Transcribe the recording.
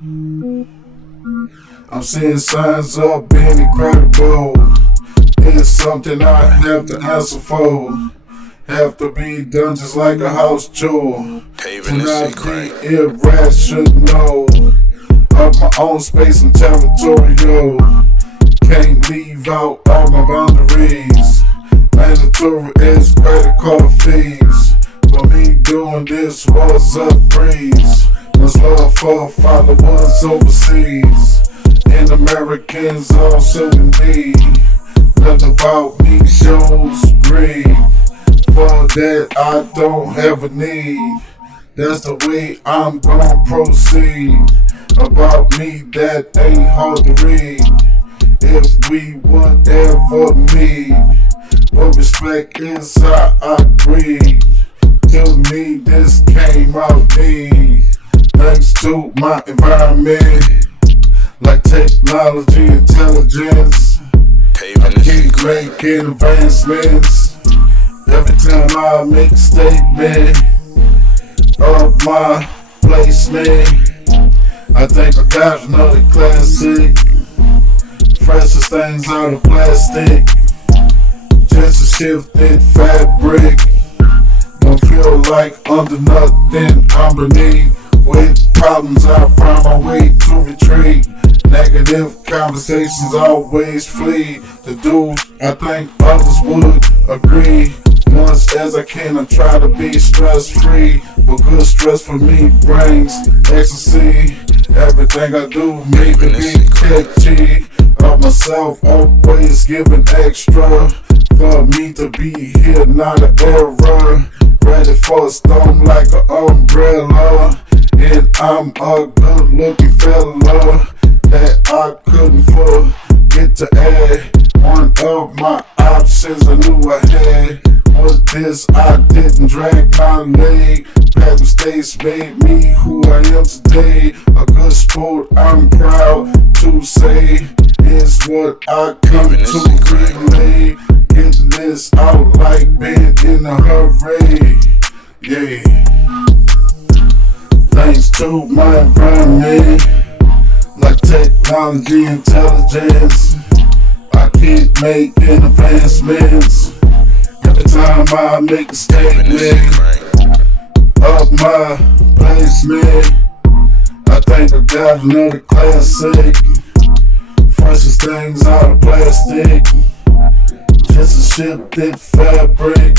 I'm seeing signs of being incredible. It's something I have to answer for. Have to be done just like a house chore. Paving this shit crank. Irrational. Of my own space and territorial. Can't leave out all my boundaries. Mandatory is credit card fees. For me doing this was a breeze. Much love for followers overseas. And Americans also indeed. Nothing about me shows greed. For that I don't have a need. That's the way I'm gonna proceed. About me that ain't hard to read. If we would ever meet, but respect is how I breathe. To me this came out me. Thanks to my environment, like technology, intelligence. I keep making advancements. Every time I make a statement of my placement, I think I got another classic. Freshest things out of plastic. Just a shifted fabric. Don't feel like under nothing, I'm beneath. With problems I find my way to retreat. Negative conversations always flee. The dudes I think others would agree. Much as I can, I try to be stress free. But good stress for me brings ecstasy. Everything I do make it be catchy. Of myself always giving extra. For me to be here, not an error. Ready for a storm like an umbrella. And I'm a good looking fella that I couldn't forget to add. One of my options I knew I had was this. I didn't drag my leg. Past mistakes made me who I am today. A good sport I'm proud to say is what I come to relay. Getting this out like being in a hurry. Yeah. Thanks to my environment, like technology, intelligence, I keep making advancements. Every time I make a statement of my placement, I think I got another classic. Freshest things out of plastic. Just a shifted fabric.